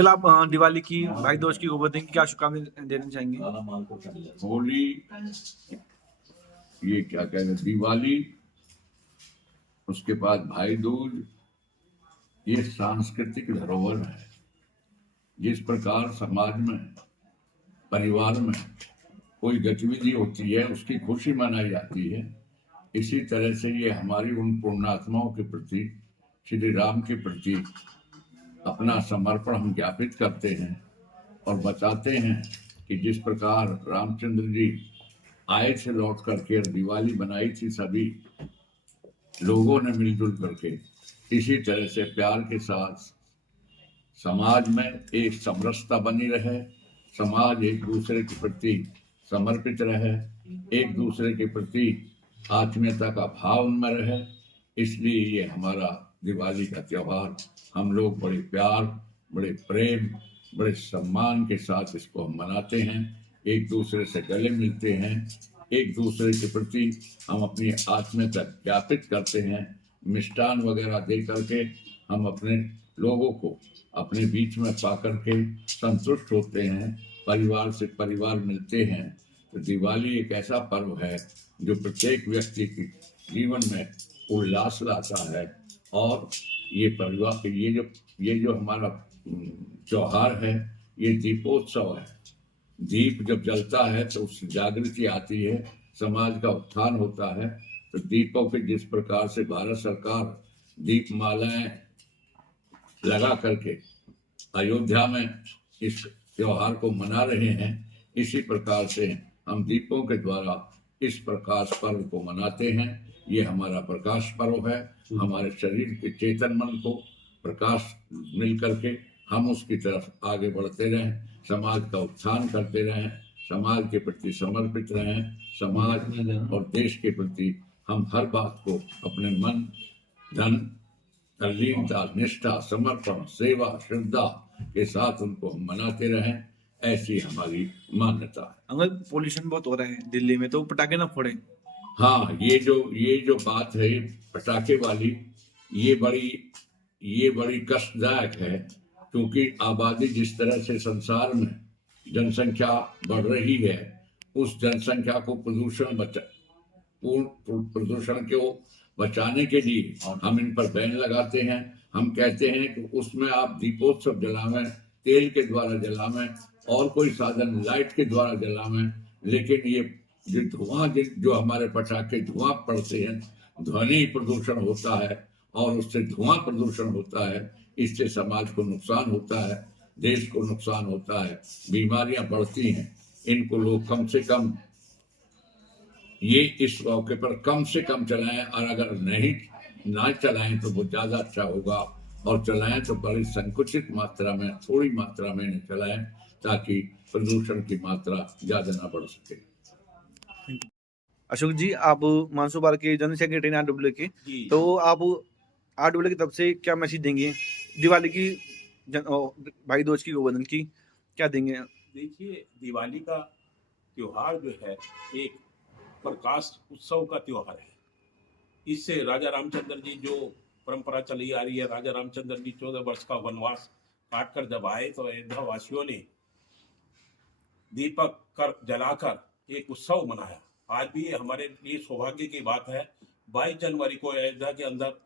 Uncle आप दिवाली की भाई दूज की गोवर्धन की क्या शुभकामनाएं देना चाहेंगे? होली, ये क्या कहते हैं, दिवाली, उसके बाद भाई दूज, ये सांस्कृतिक धरोहर है। जिस प्रकार समाज में, परिवार में कोई गतिविधि होती है, उसकी खुशी मनाई जाती है, इसी तरह से ये हमारी उन पुण्यात्माओं के प्रति, श्री राम के प्रति अपना समर्पण हम ज्ञापित करते हैं और बताते हैं कि जिस प्रकार रामचंद्र जी आए थे लौट करके, दिवाली बनाई थी सभी लोगों ने मिलजुल करके, इसी तरह से प्यार के साथ समाज में एक समरसता बनी रहे, समाज एक दूसरे के प्रति समर्पित रहे, एक दूसरे के प्रति आत्मीयता का भाव उनमें रहे। इसलिए ये हमारा दिवाली का त्योहार हम लोग बड़े प्यार, बड़े प्रेम, बड़े सम्मान के साथ इसको हम मनाते हैं। एक दूसरे से गले मिलते हैं, एक दूसरे के प्रति हम अपनी आत्मीयता ज्ञापित करते हैं। मिष्ठान वगैरह दे करके हम अपने लोगों को अपने बीच में पा करके संतुष्ट होते हैं, परिवार से परिवार मिलते हैं। तो दिवाली एक ऐसा पर्व है जो प्रत्येक व्यक्ति के जीवन में उल्लास लाता है। और ये परिवार, ये जो हमारा त्योहार है, ये दीपोत्सव है। दीप जब जलता है तो उससे जागृति आती है, समाज का उत्थान होता है। तो दीपों के जिस प्रकार से भारत सरकार दीपमालाएं लगा करके अयोध्या में इस त्योहार को मना रहे हैं, इसी प्रकार से हम दीपों के द्वारा इस प्रकाश पर्व को मनाते हैं। ये हमारा प्रकाश पर्व है। हमारे शरीर के चेतन मन को प्रकाश मिल करके हम उसकी तरफ आगे बढ़ते रहें, समाज का उत्थान करते रहें, समाज के प्रति समर्पित रहें, समाज और देश के प्रति हम हर बात को अपने मन, धन, तल्लीनता, निष्ठा, समर्पण, सेवा, श्रद्धा के साथ उनको हम मनाते रहें। ऐसी हमारी मान्यता है। अंकल पोल्यूशन बहुत हो रहा है दिल्ली में, तो पटाखे ना फोड़े। हाँ, ये जो बात है पटाखे वाली, ये बड़ी कष्टदायक है, क्योंकि आबादी जिस तरह से संसार में जनसंख्या बढ़ रही है, उस जनसंख्या को प्रदूषण को बचाने के लिए हम इन पर बैन लगाते हैं। हम कहते हैं कि उसमें आप दीपोत्सव जलावें, तेल के द्वारा जलावें और कोई साधन लाइट के द्वारा जलावें, लेकिन ये जो धुआं, जो हमारे पटाखे धुआं पड़ते हैं, ध्वनि प्रदूषण होता है और उससे धुआं प्रदूषण होता है। इससे समाज को नुकसान होता है, देश को नुकसान होता है, बीमारियां बढ़ती हैं। इनको लोग कम से कम ये इस मौके पर कम से कम चलाएं, और अगर ना चलाएं तो वो ज्यादा अच्छा होगा, और चलाएं तो बड़ी संकुचित मात्रा में, थोड़ी मात्रा में नहीं चलाएं, ताकि प्रदूषण की मात्रा ज्यादा ना बढ़ सके। अशोक जी, आप मानसू पार्क के जनरल सेक्रेटरी आरडब्ल्यू के, तो आप आरडब्ल्यू की तरफ से क्या मैसेज देंगे दिवाली की, भाई दूज की, गोवर्धन की, क्या देंगे? देखिए, दिवाली का त्योहार जो है एक प्रकाश उत्सव का त्योहार है। इससे राजा रामचंद्र जी, जो परंपरा चली आ रही है, राजा रामचंद्र जी 14 वर्ष का वनवास काट कर जब आए तो अयोध्या वासियों ने दीपक कर जलाकर एक उत्सव मनाया। आज भी हमारे लिए सौभाग्य की बात है, 22 जनवरी को अयोध्या के अंदर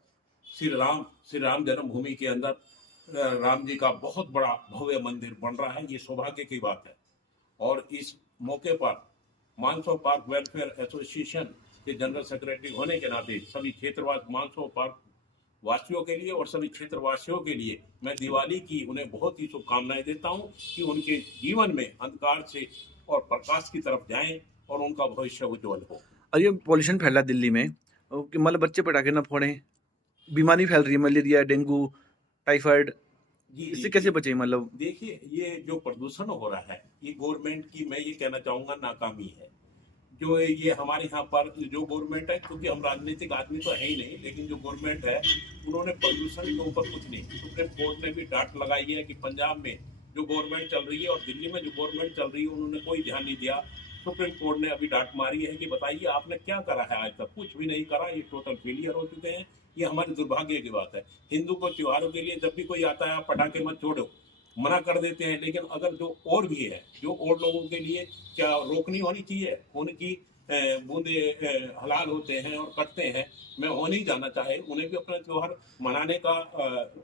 श्री राम जन्मभूमि के अंदर राम जी का बहुत बड़ा भव्य मंदिर बन रहा है। ये सौभाग्य की बात है। और इस मौके पर मानसो पार्क वेलफेयर एसोसिएशन के जनरल सेक्रेटरी होने के नाते सभी क्षेत्रवास मानसो पार्क वासियों के लिए और सभी क्षेत्रवासियों के लिए मैं दिवाली की उन्हें बहुत ही शुभकामनाएं देता हूं कि उनके जीवन में अंधकार से और प्रकाश की तरफ जाएं और उनका भविष्य उज्जवल हो। और ये पॉल्यूशन फैला दिल्ली में, मतलब बच्चे पटाखे ना फोड़े, बीमारी फैल रही है, मलेरिया, डेंगू, टाइफाइड, इससे कैसे बचे? मतलब देखिए, ये जो प्रदूषण हो रहा है, ये गवर्नमेंट की, मैं ये कहना चाहूंगा, नाकामी है। जो ये हमारे यहाँ पर जो गवर्नमेंट है, क्योंकि हम राजनीतिक आदमी तो है ही नहीं, लेकिन जो गवर्नमेंट है उन्होंने प्रदूषण के ऊपर कुछ नहीं। सुप्रीम कोर्ट ने भी डांट लगाई है कि पंजाब में जो गवर्नमेंट चल रही है और दिल्ली में जो गवर्नमेंट चल रही है, उन्होंने कोई ध्यान नहीं दिया। सुप्रीम कोर्ट ने अभी डांट मारी है कि बताइए आपने क्या करा है, आज तक कुछ भी नहीं करा, ये टोटल फेलियर हो चुके हैं। ये हमारे दुर्भाग्य की बात है। हिंदू को त्योहारों के लिए जब भी कोई आता है, आप पटाखे मत छोड़ो, मना कर देते हैं, लेकिन अगर जो और भी है, जो और लोगों के लिए क्या रोकनी होनी चाहिए, उनकी बूंदे हलाल होते हैं और कटते हैं, मैं वो नहीं जाना चाहे, उन्हें भी अपना त्योहार मनाने का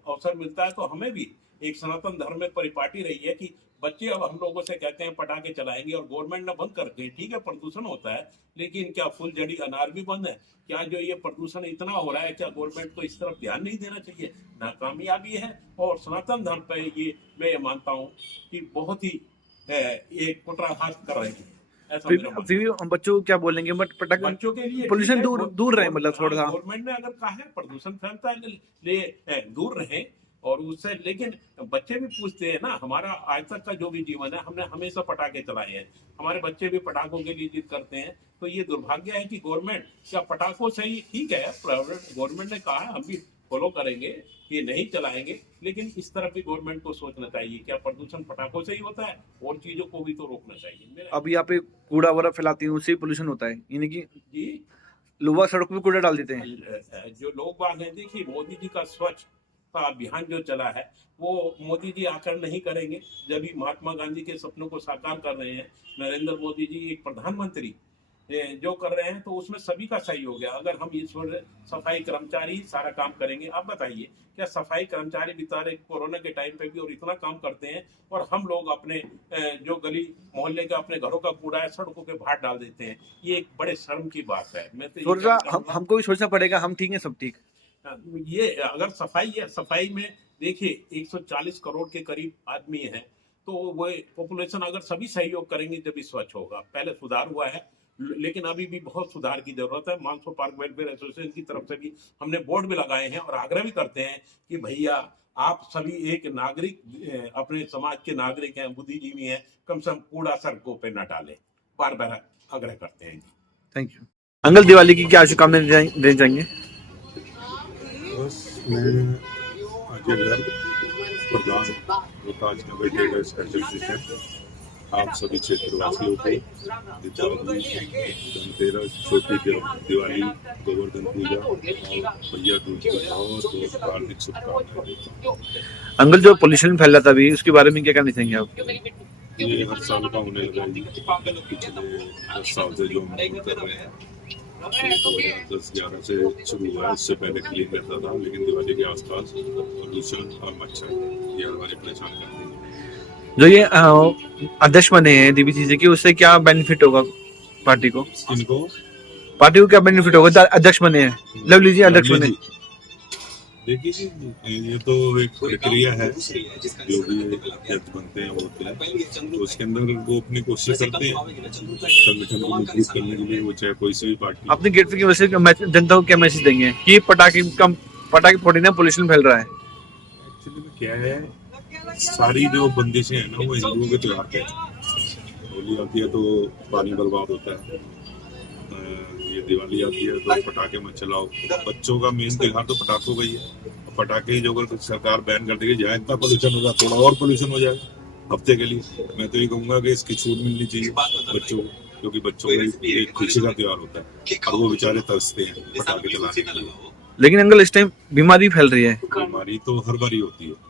अवसर मिलता है। तो हमें भी एक सनातन धर्म में परिपाटी रही है कि बच्चे अब हम लोगों से कहते हैं पटाखे चलाएंगे, और गवर्नमेंट ने बंद कर दिए, ठीक है प्रदूषण होता है, लेकिन क्या फुलझड़ी अनार भी बंद है? क्या जो ये प्रदूषण इतना हो रहा है, क्या गवर्नमेंट को इस तरफ ध्यान नहीं देना चाहिए? नाकामयाबी है। और सनातन धर्म पे ये मैं ये मानता हूँ कि बहुत ही एक कुटराघात कर रही है, ऐसा मेरा मानना है। फिर भी हम बच्चों को क्या बोलेंगे, बट पटाखे बच्चों के लिए पोल्यूशन ठीक है, दूर रहे, मतलब थोड़ा सा। गवर्नमेंट ने अगर कहा है प्रदूषण फैलता है दूर रहे और उससे, लेकिन बच्चे भी पूछते हैं ना। हमारा आज तक का जो भी जीवन है, हमने हमेशा पटाखे चलाए हैं, हमारे बच्चे भी पटाखों के लिए जिद करते हैं। तो ये दुर्भाग्य है कि गवर्नमेंट क्या पटाखों से ही, ठीक है गवर्नमेंट ने कहा है, हम भी फॉलो करेंगे कि नहीं चलाएंगे, लेकिन इस तरफ भी गवर्नमेंट को सोचना चाहिए, क्या प्रदूषण पटाखों से ही होता है? और चीजों को भी तो रोकना चाहिए। अब यहाँ पे कूड़ा वगैरह फैलाती है, उससे पोल्यूशन होता है, यानी कि जी, लोग सड़क पे कूड़ा डाल देते हैं। जो लोग बात है, देखिए मोदी जी का स्वच्छ का अभियान जो चला है, वो मोदी जी आकर नहीं करेंगे, जब भी महात्मा गांधी के सपनों को साकार कर रहे हैं नरेंद्र मोदी जी एक प्रधानमंत्री जो कर रहे हैं, तो उसमें सभी का सहयोग है। अगर हम ये सफाई कर्मचारी सारा काम करेंगे, आप बताइए क्या सफाई कर्मचारी बेचारे कोरोना के टाइम पे भी और इतना काम करते हैं, और हम लोग अपने जो गली मोहल्ले का अपने घरों का कूड़ा है सड़कों के बाहर डाल देते हैं। ये एक बड़े शर्म की बात है। मैं तो थोड़ा सा हमको भी सोचना पड़ेगा, हम ठीक है, सब ठीक। ये अगर सफाई है, सफाई में देखिए 140 करोड़ के करीब आदमी हैं, तो वो पॉपुलेशन अगर सभी सहयोग करेंगे जब स्वच्छ होगा। पहले सुधार हुआ है, लेकिन अभी भी बहुत सुधार की जरूरत है। मानसो पार्क वेलफेयर एसोसिएशन की तरफ से भी हमने बोर्ड भी लगाए हैं और आग्रह भी करते हैं कि भैया आप सभी एक नागरिक, अपने समाज के नागरिक हैं, बुद्धिजीवी हैं, कम से कम कूड़ा सड़कों पे न डालें। बार बार आग्रह करते हैं। Thank you uncle. दिवाली की क्या शुभकामनाएं देना चाहेंगे? बस मैं अजय प्रधान विकास नगर ट्रेडर्स एसोसिएशन आप सभी क्षेत्रवासियों को दीपावली, धनतेरस, छोटी दिवाली, गोवर्धन पूजा और भैया दूज की बहुत हार्दिक शुभकामनाएं देता हूँ। अंकल, जो पोल्यूशन फैल रहा था अभी, उसके बारे में क्या कहना चाहेंगे आप? ये हर साल का होने लगा है, पिछले 10 साल से जो हम कर रहे हैं। 2010-11 से शुरू हुआ है, इससे पहले क्लीन रहता था, लेकिन दिवाली के आसपास पोल्यूशन और मच्छर ये हमारे परेशान करते हैं। जो ये अध्यक्ष बने हैं डीबीसीसी के, उससे क्या बेनिफिट होगा पार्टी को? इनको पार्टी को क्या बेनिफिट होगा? अध्यक्ष बने हैं, लवली जी अध्यक्ष बने। देखिए जी, ये तो एक प्रक्रिया है, जो भी अध्यक्ष बनते हैं होते हैं, तो उसके अंदर वो अपनी कोशिश करते हैं संगठन को मजबूत करने के लिए, वो चाहे कोई सी भी पार्टी। अपने गेट की वजह से जनता को क्या मैसेज देंगे कि पटाखे फोड़ने पोल्यूशन फैल रहा है? एक्चुअली में क्या है, सारी जो बंदिशें हैं ना, वो हिंदुओं के त्योहार पे। होली आती है तो पानी बर्बाद होता है, ये दिवाली आती है तो पटाखे मत चलाओ। बच्चों का मेन त्योहार तो पटाखों का ही है। पटाखे जो अगर सरकार बैन कर देगी, जहाँ इतना पोल्यूशन होगा थोड़ा और पोल्यूशन हो जाएगा हफ्ते के लिए। मैं तो ये कहूँगा कि इसकी छूट मिलनी चाहिए बच्चों को, क्योंकि बच्चों का एक खुशी का त्योहार होता है और वो बेचारे तरसते हैं पटाखे चलाने के लिए। लेकिन अंकल, इस टाइम बीमारी फैल रही है। बीमारी तो हर बार ही होती है,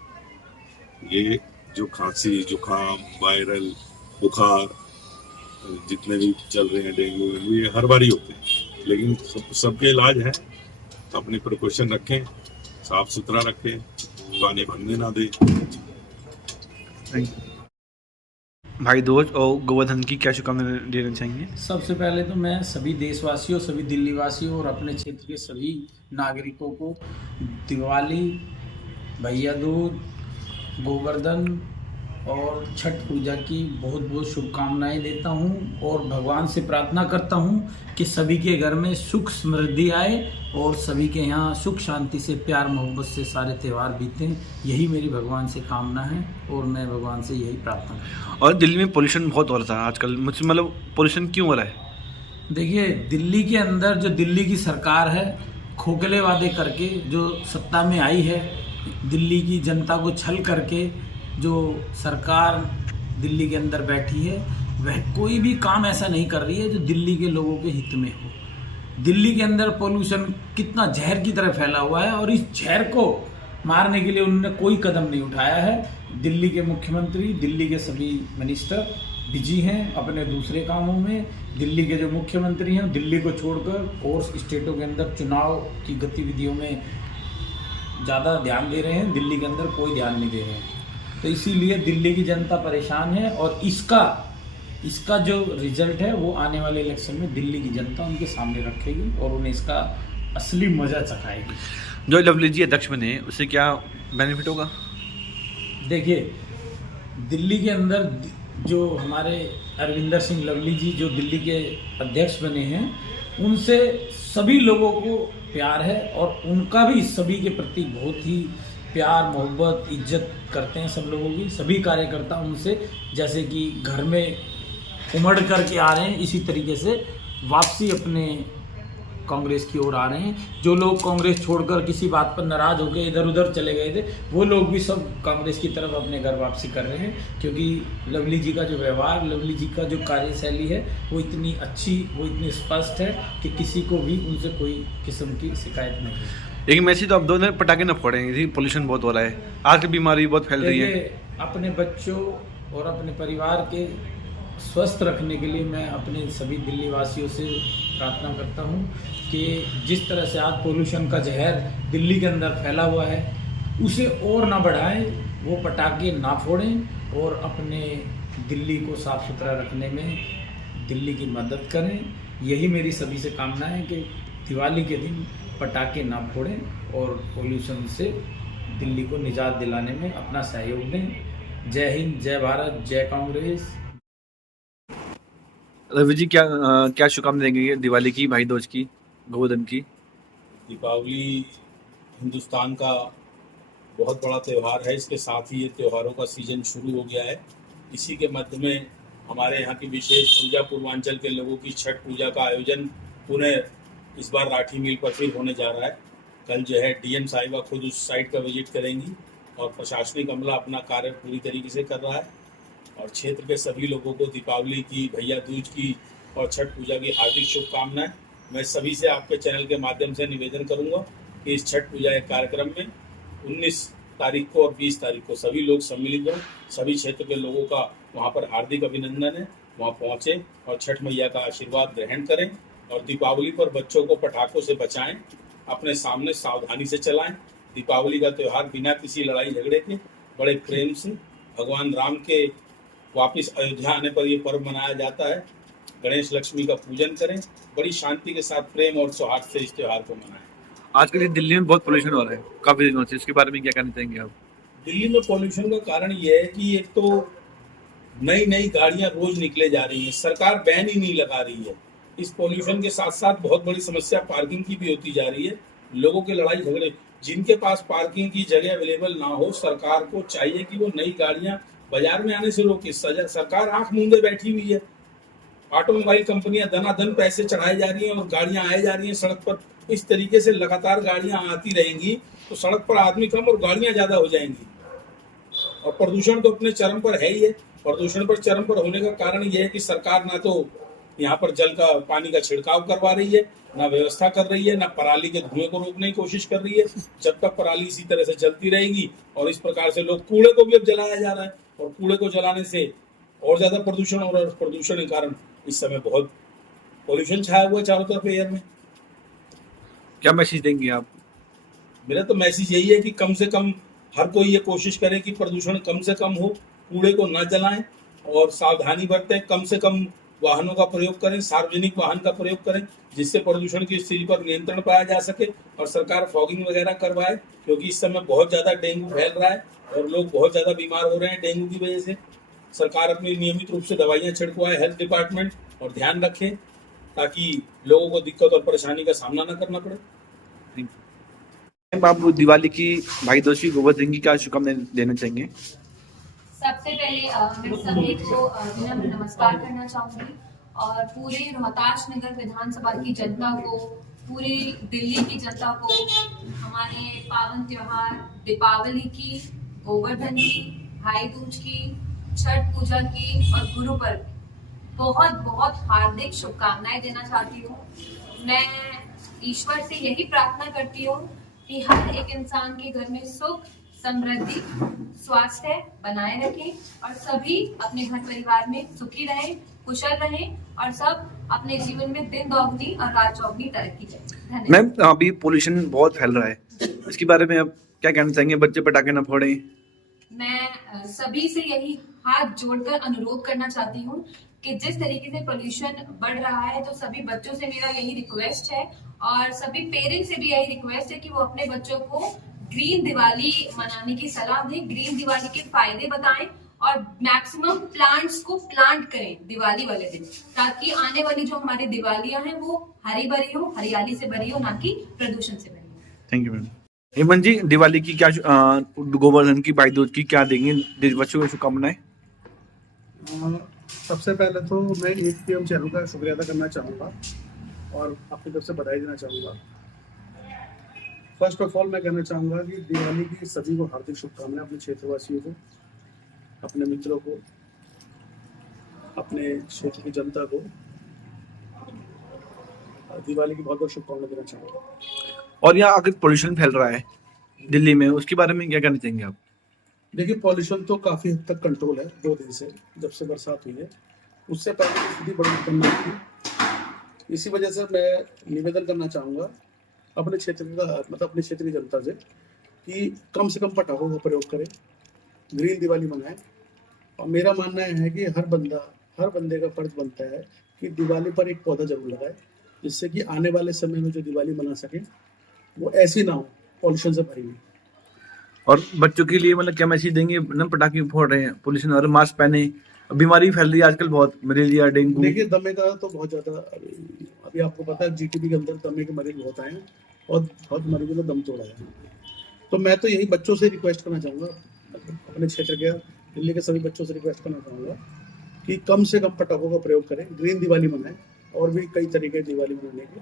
ये जो खांसी, जुकाम, वायरल, बुखार जितने भी चल रहे हैं, डेंगू, ये हर बार ही होते हैं, लेकिन सबके इलाज है। अपनी प्रिकॉशन रखें, साफ सुथरा रखें, पानी भरने ना दें। भाई दूज और गोवर्धन की क्या शुभकामनाएं देना चाहेंगे? सबसे पहले तो मैं सभी देशवासियों, सभी दिल्ली वासियों और अपने क्षेत्र के सभी नागरिकों को दिवाली, भैया दूज, गोवर्धन और छठ पूजा की बहुत बहुत शुभकामनाएं देता हूं, और भगवान से प्रार्थना करता हूं कि सभी के घर में सुख समृद्धि आए और सभी के यहाँ सुख शांति से, प्यार मोहब्बत से सारे त्यौहार बीतें। यही मेरी भगवान से कामना है और मैं भगवान से यही प्रार्थना करता हूँ। और दिल्ली में पोल्यूशन बहुत हो रहा था आजकल, मुझसे मतलब पोल्यूशन क्यों हो रहा है? देखिए, दिल्ली के अंदर जो दिल्ली की सरकार है, खोखले वादे करके जो सत्ता में आई है, दिल्ली की जनता को छल करके जो सरकार दिल्ली के अंदर बैठी है, वह कोई भी काम ऐसा नहीं कर रही है जो दिल्ली के लोगों के हित में हो। दिल्ली के अंदर पोल्यूशन कितना जहर की तरह फैला हुआ है, और इस जहर को मारने के लिए उन्होंने कोई कदम नहीं उठाया है। दिल्ली के मुख्यमंत्री, दिल्ली के सभी मिनिस्टर बिजी हैं अपने दूसरे कामों में। दिल्ली के जो मुख्यमंत्री हैं दिल्ली को छोड़कर और स्टेटों के अंदर चुनाव की गतिविधियों में ज़्यादा ध्यान दे रहे हैं, दिल्ली के अंदर कोई ध्यान नहीं दे रहे हैं। तो इसीलिए दिल्ली की जनता परेशान है और इसका जो रिजल्ट है वो आने वाले इलेक्शन में दिल्ली की जनता उनके सामने रखेगी और उन्हें इसका असली मजा चखाएगी। जो लवली जी अध्यक्ष बने उससे क्या बेनिफिट होगा? देखिए, दिल्ली के अंदर जो हमारे अरविंदर सिंह लवली जी जो दिल्ली के अध्यक्ष बने हैं उनसे सभी लोगों को प्यार है और उनका भी सभी के प्रति बहुत ही प्यार, मोहब्बत, इज्जत करते हैं सब लोगों की। सभी कार्यकर्ता उनसे जैसे कि घर में उमड़ करके आ रहे हैं, इसी तरीके से वापसी अपने कांग्रेस की ओर आ रहे हैं। जो लोग कांग्रेस छोड़कर किसी बात पर नाराज होकर इधर उधर चले गए थे वो लोग भी सब कांग्रेस की तरफ अपने घर वापसी कर रहे हैं, क्योंकि लवली जी का जो व्यवहार, लवली जी का जो कार्यशैली है वो इतनी अच्छी, वो इतनी स्पष्ट है कि किसी को भी उनसे कोई किस्म की शिकायत नहीं है। लेकिन मैसी तो अब दोनों पटाखे न फोड़ेंगे, पोल्यूशन बहुत हो रहा है, आज की बीमारी बहुत फैल रही है। अपने बच्चों और अपने परिवार के स्वस्थ रखने के लिए मैं अपने सभी दिल्ली वासियों से प्रार्थना करता हूं कि जिस तरह से आज पोल्यूशन का जहर दिल्ली के अंदर फैला हुआ है उसे और ना बढ़ाएं, वो पटाखे ना फोड़ें और अपने दिल्ली को साफ़ सुथरा रखने में दिल्ली की मदद करें। यही मेरी सभी से कामना है कि दिवाली के दिन पटाखे ना फोड़ें और पोल्यूशन से दिल्ली को निजात दिलाने में अपना सहयोग दें। जय हिंद, जय भारत, जय कांग्रेस। रवि जी क्या शुभकामनाएं देंगे दिवाली की, भाई दूज की, गोवर्धन की? दीपावली हिंदुस्तान का बहुत बड़ा त्यौहार है, इसके साथ ही ये त्योहारों का सीजन शुरू हो गया है। इसी के मध्य में हमारे यहाँ की विशेष पूजा, पूर्वांचल के लोगों की छठ पूजा का आयोजन पुनः इस बार राठी मिल पर फिर होने जा रहा है। कल जो है डीएम साहिबा खुद उस साइट का विजिट करेंगी और प्रशासनिक अमला अपना कार्य पूरी तरीके से कर रहा है और क्षेत्र के सभी लोगों को दीपावली की, भैया दूज की और छठ पूजा की हार्दिक शुभकामनाएं। मैं सभी से आपके चैनल के माध्यम से निवेदन करूंगा कि इस छठ पूजा के कार्यक्रम में 19 तारीख को और 20 तारीख को सभी लोग सम्मिलित हों। सभी क्षेत्र के लोगों का वहां पर हार्दिक अभिनंदन है, वहां पहुंचे और छठ मैया का आशीर्वाद ग्रहण करें और दीपावली पर बच्चों को पटाखों से बचाएं, अपने सामने सावधानी से चलाएं। दीपावली का त्यौहार बिना किसी लड़ाई झगड़े के बड़े प्रेम से भगवान राम के वापिस अयोध्या आने पर यह पर्व मनाया जाता है। गणेश लक्ष्मी का पूजन करें, बड़ी शांति के साथ प्रेम और सौहार्द से इस त्योहार को मनाएं। आजकल दिल्ली में बहुत पोल्यूशन हो रहा है काफी दिनों से, इसके बारे में क्या कहना चाहेंगे आप? दिल्ली में पोल्यूशन का कारण यह है कि एक तो नई नई गाड़ियां रोज निकले जा रही हैं, सरकार बैन ही नहीं लगा रही है। इस पोल्यूशन के साथ साथ बहुत बड़ी समस्या पार्किंग की भी होती जा रही है। लोगों के लड़ाई झगड़े, जिनके पास पार्किंग की जगह अवेलेबल ना हो, सरकार को चाहिए कि वो नई गाड़ियां बाजार में आने से रोके। सरकार आंख मूंदे बैठी हुई है। ऑटोमोबाइल कंपनियां दनादन पैसे चढ़ाई जा रही हैं और गाड़ियां आए जा रही हैं सड़क पर। इस तरीके से लगातार गाड़ियां आती रहेंगी तो सड़क पर आदमी कम और गाड़ियां ज्यादा हो जाएंगी और प्रदूषण तो अपने चरम पर है ही है। प्रदूषण पर चरम पर होने का कारण यह है कि सरकार ना तो यहाँ पर जल का, पानी का छिड़काव करवा रही है, ना व्यवस्था कर रही है, ना पराली के धुएं को रोकने की कोशिश कर रही है। जब तक पराली इसी तरह से जलती रहेगी और इस प्रकार से लोग कूड़े को भी अब जलाया जा रहा है और कूड़े को जलाने से और ज्यादा प्रदूषण हो रहा है। प्रदूषण के कारण इस समय बहुत पोल्यूशन छाया हुआ है चारों तरफ एयर में। क्या मैसेज देंगे आप? मेरा तो मैसेज यही है कि कम से कम हर कोई ये कोशिश करे कि प्रदूषण कम से कम हो, कूड़े को न जलाएं और सावधानी बरतें। कम से कम वाहनों का प्रयोग करें, सार्वजनिक वाहन का प्रयोग करें, जिससे प्रदूषण की स्थिति पर नियंत्रण पाया जा सके और सरकार फॉगिंग वगैरह करवाए, क्योंकि इस समय बहुत ज्यादा डेंगू फैल रहा है और लोग बहुत ज्यादा बीमार हो रहे हैं डेंगू की वजह से। सरकार अपनी नियमित रूप से दवाइयां छिड़कवाए, हेल्थ डिपार्टमेंट, और ध्यान रखें ताकि लोगों को दिक्कत और परेशानी का सामना न करना पड़े। आप दिवाली की, भाई दूज की, गोवर्धन की क्या शुभकामनाएं देना चाहेंगे? सबसे पहले मैं सभी को विनम्र नमस्कार करना चाहूंगी और पूरे रोहतास नगर विधानसभा की जनता को, पूरी दिल्ली की जनता को हमारे पावन त्योहार दीपावली की, गोवर्धन की, भाई दूज की, छठ पूजा की और गुरु पर्व बहुत बहुत हार्दिक शुभकामनाएं देना चाहती हूँ। मैं ईश्वर से यही प्रार्थना करती हूँ कि हर एक इंसान के घर में सुख, समृद्धि, स्वास्थ्य बनाए रखें और सभी अपने घर परिवार में सुखी रहें, कुशल रहें और सब अपने जीवन में दिन दोगुनी और रात चौगुनी तरक्की करें। धन्यवाद। मैम, अभी पोल्यूशन बहुत फैल रहा है, इसके बारे में आप क्या कहना चाहेंगे? बच्चे पटाखे न फोड़ें। मैं सभी से यही हाथ जोड़कर अनुरोध करना चाहती हूँ कि जिस तरीके से पोल्यूशन बढ़ रहा है तो सभी बच्चों से मेरा यही रिक्वेस्ट है और सभी पेरेंट्स से भी यही रिक्वेस्ट है कि वो अपने बच्चों को ग्रीन दिवाली मनाने की सलाह दें, ग्रीन दिवाली के फायदे बताएं और मैक्सिमम प्लांट्स को प्लांट करें दिवाली वाले दिन, ताकि आने वाली जो हमारी दिवालियां हैं वो हरी भरी हो, हरियाली से भरी हो, ना कि प्रदूषण से भरी हो। Thank you ma'am. Hemant ji, Diwali की क्या गोवर्धन की, भाई दूज की क्या देंगे देशवासियों को शुभकामनाएं? सबसे पहले तो मैं EFPM चैनल का शुक्रिया अदा करना चाहूँगा और अपनी तरफ से बधाई देना चाहूँगा। फर्स्ट ऑफ ऑल मैं कहना चाहूँगा कि दिवाली की सभी को हार्दिक शुभकामनाएं, अपने क्षेत्रवासियों को, अपने मित्रों को, अपने क्षेत्र की जनता को दिवाली की बहुत बहुत शुभकामनाएं देना चाहूँगा। और यहाँ अगर पोल्यूशन फैल रहा है दिल्ली में, उसके बारे में क्या कहना चाहेंगे आप? देखिए, पॉल्यूशन तो काफ़ी हद तक कंट्रोल है 2 दिन से, जब से बरसात हुई है। उससे पहले स्थिति बड़ी खतरनाक थी। इसी वजह से मैं निवेदन करना चाहूँगा अपने क्षेत्र का, मतलब अपने क्षेत्र की जनता से, कि कम से कम पटाखों का प्रयोग करें, ग्रीन दिवाली मनाएं। और मेरा मानना है कि हर बंदे का फर्ज बनता है कि दिवाली पर एक पौधा जरूर लगाए, जिससे कि आने वाले समय में जो दिवाली मना सकें वो ऐसी ना हो पॉल्यूशन से भरी हुई। और बच्चों के लिए मतलब क्या मैसेज देंगे? ना पटाखे फोड़ रहे हैं, पोल्यूशन, और मास्क पहने, बीमारी फैल रही है आजकल बहुत, मलेरिया, डेंगू। देखिए, दमे का तो बहुत ज़्यादा अभी आपको पता है, GTB के अंदर दमे के मरीज बहुत आए हैं और बहुत मरीजों ने दम तोड़ा है। तो मैं तो यही बच्चों से रिक्वेस्ट करना चाहूँगा, अपने क्षेत्र के दिल्ली के सभी बच्चों से रिक्वेस्ट करना चाहूँगा कि कम से कम पटाखों का प्रयोग करें, ग्रीन दिवाली मनाएं और भी कई तरीके दिवाली मनाने के।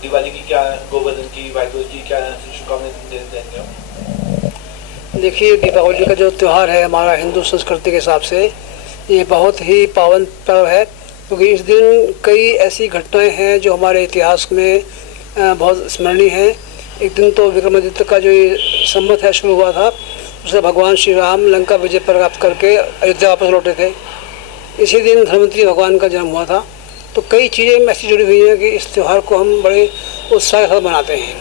दिवाली की क्या, गोवर्धन की, भाई दूज की क्या शुभकामनाएं देंगे आप? देखिए, दीपावली का जो त्यौहार है हमारा हिंदू संस्कृति के हिसाब से ये बहुत ही पावन पर्व है, क्योंकि इस दिन कई ऐसी घटनाएं हैं जो हमारे इतिहास में बहुत स्मरणीय हैं। एक दिन तो विक्रमादित्य का जो ये संवत है शुरू हुआ था, उससे भगवान श्री राम लंका विजय प्राप्त करके अयोध्या वापस लौटे थे। इसी दिन धन्वंतरी भगवान का जन्म हुआ था। तो कई चीज़ें ऐसी जुड़ी हुई हैं कि इस त्यौहार को हम बड़े उत्साह के साथ मनाते हैं।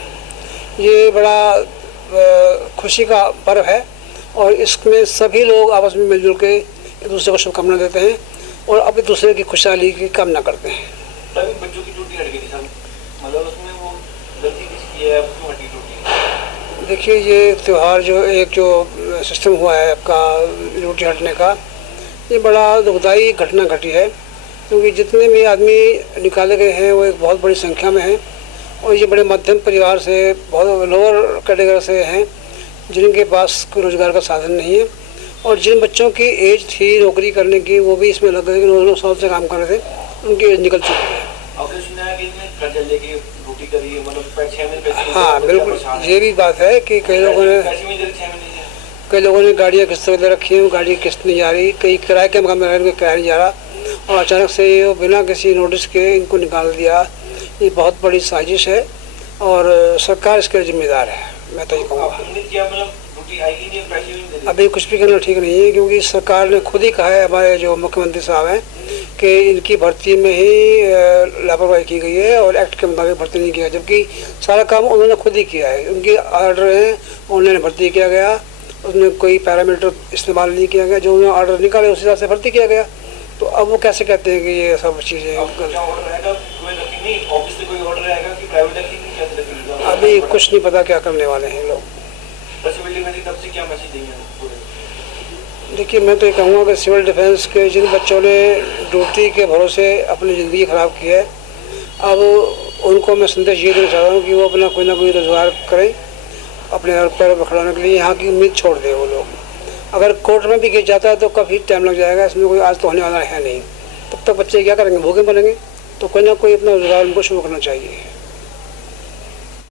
ये बड़ा खुशी का पर्व है और इसमें सभी लोग आपस में मिलजुल के एक दूसरे को शुभकामना देते हैं और अपने दूसरे की खुशहाली की कामना करते हैं। बच्चों की ड्यूटी हट गई थी, मतलब उसमें वो गलती किसकी है, क्यों हटी ड्यूटी? देखिए, ये त्यौहार जो सिस्टम हुआ है आपका ड्यूटी हटने का, ये बड़ा दुखदायी घटना घटी है, क्योंकि जितने भी आदमी निकाले गए हैं वो एक बहुत बड़ी संख्या में हैं और ये बड़े मध्यम परिवार से, बहुत लोअर कैटेगरी से हैं, जिनके पास कोई रोज़गार का साधन नहीं है। और जिन बच्चों की एज थी नौकरी करने की, वो भी इसमें लग गए, 9 साल से काम कर रहे थे, उनकी एज निकल चुकी है। हाँ, बिल्कुल, ये भी बात है कि कई लोगों ने गाड़ियाँ किस्त दे रखी हैं, गाड़ी की किस्त नहीं जा रही, कई किराए के मकान में रह रहे, किराया नहीं जा रहा और अचानक से ये बिना किसी नोटिस के इनको निकाल दिया। ये बहुत बड़ी साजिश है और सरकार इसके जिम्मेदार है, मैं तो ये कहूँगा। अभी कुछ भी करना ठीक नहीं है, क्योंकि सरकार ने खुद ही कहा है, हमारे जो मुख्यमंत्री साहब हैं, कि इनकी भर्ती में ही लापरवाही की गई है और एक्ट के मुताबिक भर्ती नहीं किया, जबकि सारा काम उन्होंने खुद ही किया है। उनके ऑर्डर हैं, उन्होंने भर्ती किया गया, उसमें कोई पैरामीटर इस्तेमाल नहीं किया गया, जो उन्होंने ऑर्डर निकाले उस हिसाब से भर्ती किया गया। तो अब वो कैसे कहते हैं कि ये सब चीज़ें? अभी कुछ नहीं पता क्या करने वाले हैं लोग। देखिए, मैं तो ये कहूँगा कि सिविल डिफेंस के जिन बच्चों ने ड्यूटी के भरोसे अपनी ज़िंदगी ख़राब की है, अब उनको मैं संदेश ये देना चाहता हूँ कि वो अपना कोई ना कोई रोज़गार करें, अपने घर पर खड़ाने के लिए। यहाँ की उम्मीद छोड़ दें वो लोग। अगर कोर्ट में भी केस जाता है तो काफ़ी टाइम लग जाएगा, इसमें कोई आज तो होने वाला है नहीं। तब तक बच्चे क्या करेंगे? भूखे मरेंगे। तो कोई ना कोई अपना रोज़गार उनको शुरू करना चाहिए।